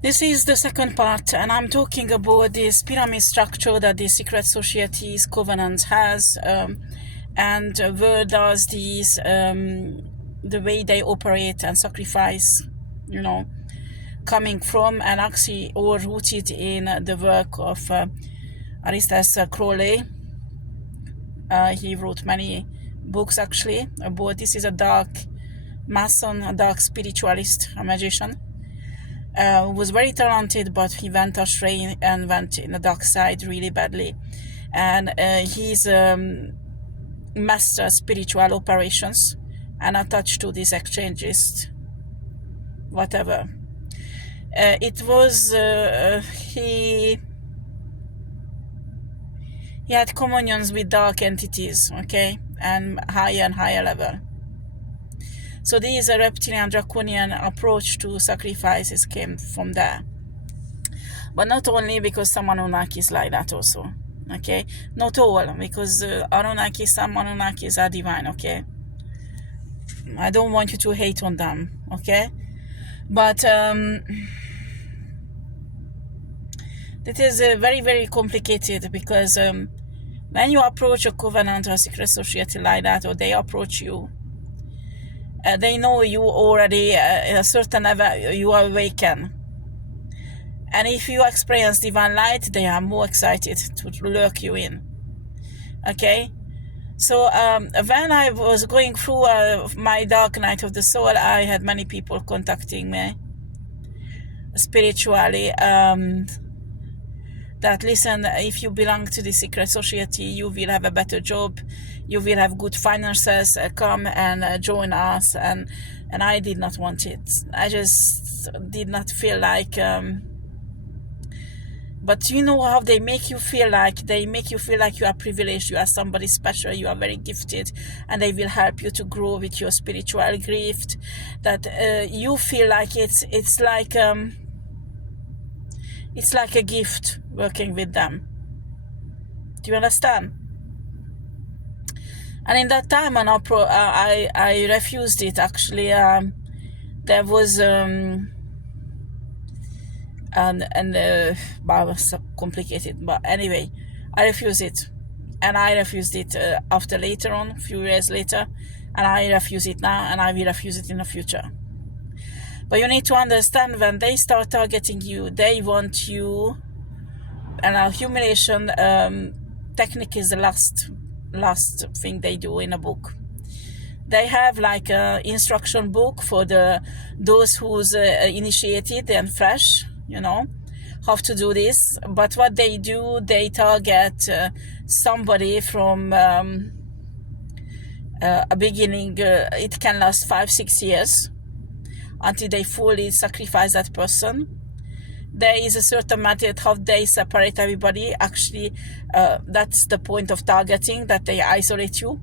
This is the second part, and I'm talking about this pyramid structure that the secret societies covenant has, and where does these the way they operate and sacrifice, coming from, and actually all rooted in the work of Aleister Crowley. He wrote many books actually about this. Is a dark Mason, a dark spiritualist, a magician. Was very talented, but he went astray and went in the dark side really badly. And he's master spiritual operations and attached to these exchanges, whatever. It was he had communions with dark entities, okay, and higher level. So this reptilian draconian approach to sacrifices came from there. But not only, because some Anunnakis like that also, okay? Not all, because some Anunnakis are divine, okay? I don't want you to hate on them, okay? But it is very, very complicated, because when you approach a covenant or a secret society like that, or they approach you, they know you already a certain level, you are awakened. And if you experience divine light, they are more excited to lurk you in. Okay? So when I was going through my dark night of the soul, I had many people contacting me spiritually. That, listen, if you belong to the secret society, you will have a better job, you will have good finances, come and join us. And I did not want it. I just did not feel like... but you know how they make you feel like? They make you feel like you are privileged, you are somebody special, you are very gifted, and they will help you to grow with your spiritual gift. That you feel like it's like a gift working with them. Do you understand? And in that time, I refused it. Actually, there was well, it was so complicated. But anyway, I refused it, and I refused it after later on, a few years later, and I refuse it now, and I will refuse it in the future. But you need to understand, when they start targeting you, they want you, and our humiliation technique is the last thing they do in a book. They have like a instruction book for those who's initiated and fresh, how to do this. But what they do, they target somebody from a beginning. It can last 5-6 years until they fully sacrifice that person. There is a certain method how they separate everybody. Actually, that's the point of targeting, that they isolate you.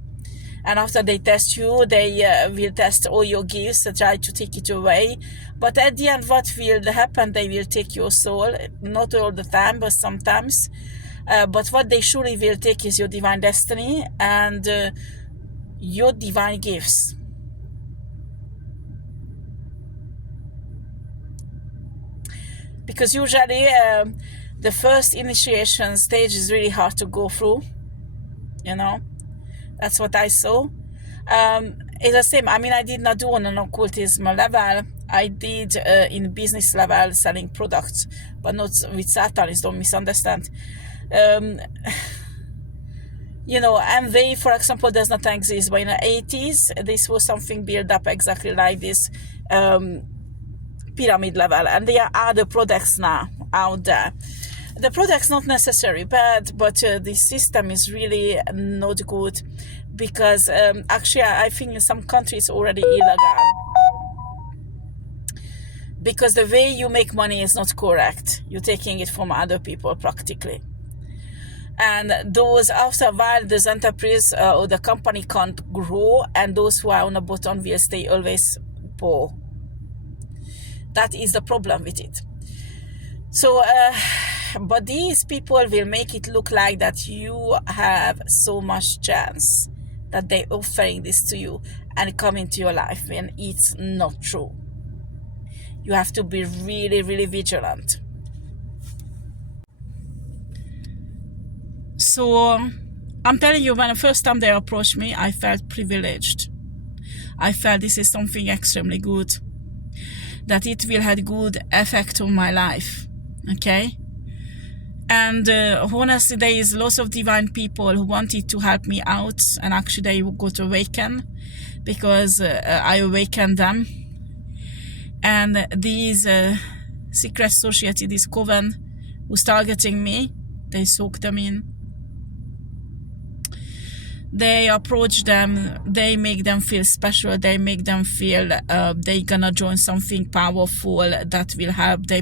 And after they test you, they will test all your gifts, try to take it away. But at the end, what will happen? They will take your soul, not all the time, but sometimes. But what they surely will take is your divine destiny and your divine gifts. Because usually the first initiation stage is really hard to go through. That's what I saw. It's the same. I mean, I did not do on an occultism level. I did in business level, selling products, but not with Satanists, don't misunderstand. MV, for example, does not exist. But in the 80s, this was something built up exactly like this. Pyramid level, and there are other products now out there. The product's not necessarily bad, but the system is really not good, because actually I think in some countries already illegal, because the way you make money is not correct. You're taking it from other people practically, and those, after a while, this enterprise or the company can't grow, and those who are on the bottom will stay always poor. That is the problem with it. So, but these people will make it look like that you have so much chance that they're offering this to you and come into your life, when it's not true. You have to be really, really vigilant. So I'm telling you, when the first time they approached me, I felt privileged. I felt this is something extremely good, that it will have good effect on my life. Okay? And honestly, there is lots of divine people who wanted to help me out, and actually they got awakened because I awakened them. And these secret society, this coven who's targeting me, they soak them in. They approach them, they make them feel special, they make them feel they gonna join something powerful that will help they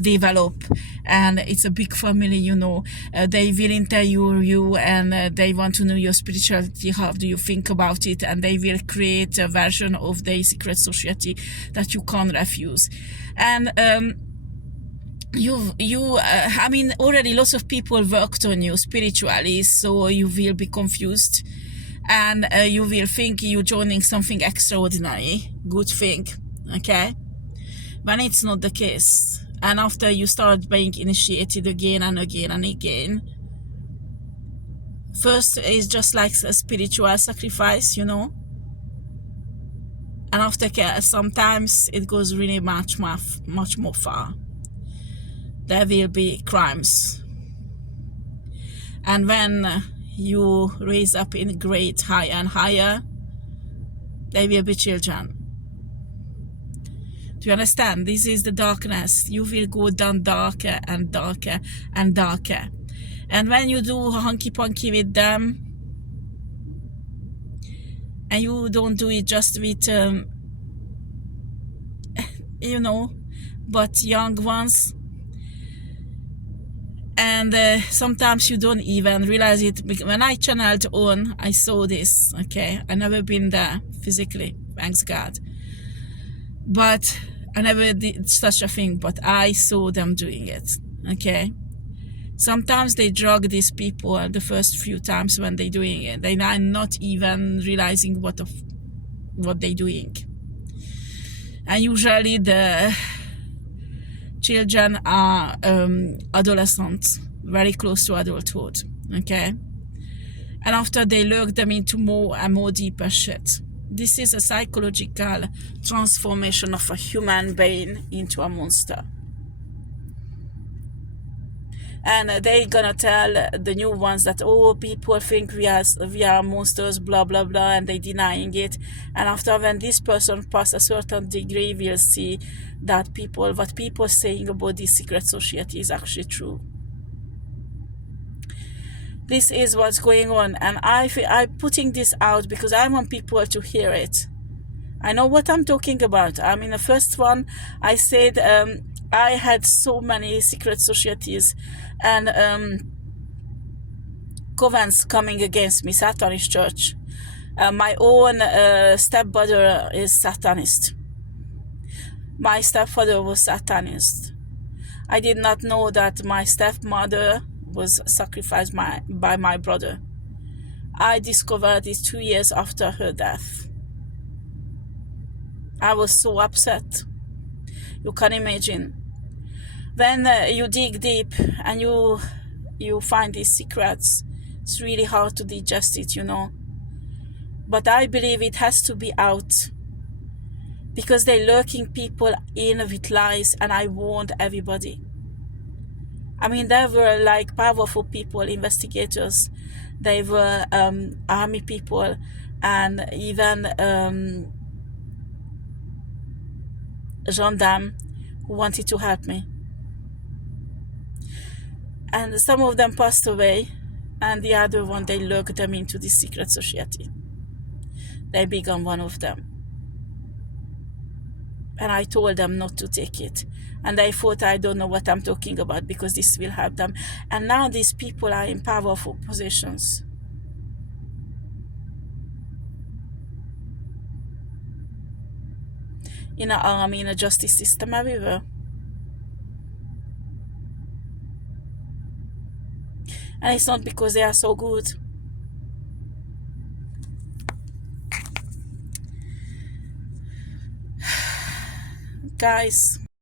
develop. And it's a big family, you know. They will interview you, and they want to know your spirituality, how do you think about it, and they will create a version of the secret society that you can't refuse. And I mean, already lots of people worked on you spiritually, so you will be confused, and you will think you're joining something extraordinary, good thing, okay? When it's not the case. And after you start being initiated again and again and again, first it's just like a spiritual sacrifice, you know? And after sometimes it goes really much more far. There will be crimes. And when you raise up in grade higher and higher, there will be children. Do you understand? This is the darkness. You will go down darker and darker and darker. And when you do hunky-punky with them, and you don't do it just with, you know, but young ones, and sometimes you don't even realize it. When I channeled on, I saw this, okay? I never been there physically, thanks God. But I never did such a thing, but I saw them doing it, okay? Sometimes they drug these people the first few times when they're doing it. They are not even realizing what they're doing. And usually the children are adolescents, very close to adulthood, okay? And after they lure them into more and more deeper shit. This is a psychological transformation of a human being into a monster. And they're gonna tell the new ones that, oh, people think we are monsters, blah, blah, blah, and they're denying it. And after, when this person passes a certain degree, we'll see that what people saying about this secret society is actually true. This is what's going on, and I'm putting this out because I want people to hear it. I know what I'm talking about. I mean, the first one, I said I had so many secret societies and covens coming against me, Satanist church. My own stepbrother is Satanist. My stepfather was Satanist. I did not know that my stepmother was sacrificed by my brother. I discovered it 2 years after her death. I was so upset. You can imagine. When you dig deep and you find these secrets, it's really hard to digest it, you know. But I believe it has to be out, because they're lurking people in with lies, and I warned everybody. I mean, there were like powerful people, investigators, they were army people, and even gendarmes who wanted to help me. And some of them passed away, and the other one, they lured them into this secret society. They became one of them. And I told them not to take it. And they thought I don't know what I'm talking about because this will help them. And now these people are in powerful positions. In an army, in a justice system, everywhere. And it's not because they are so good. guys.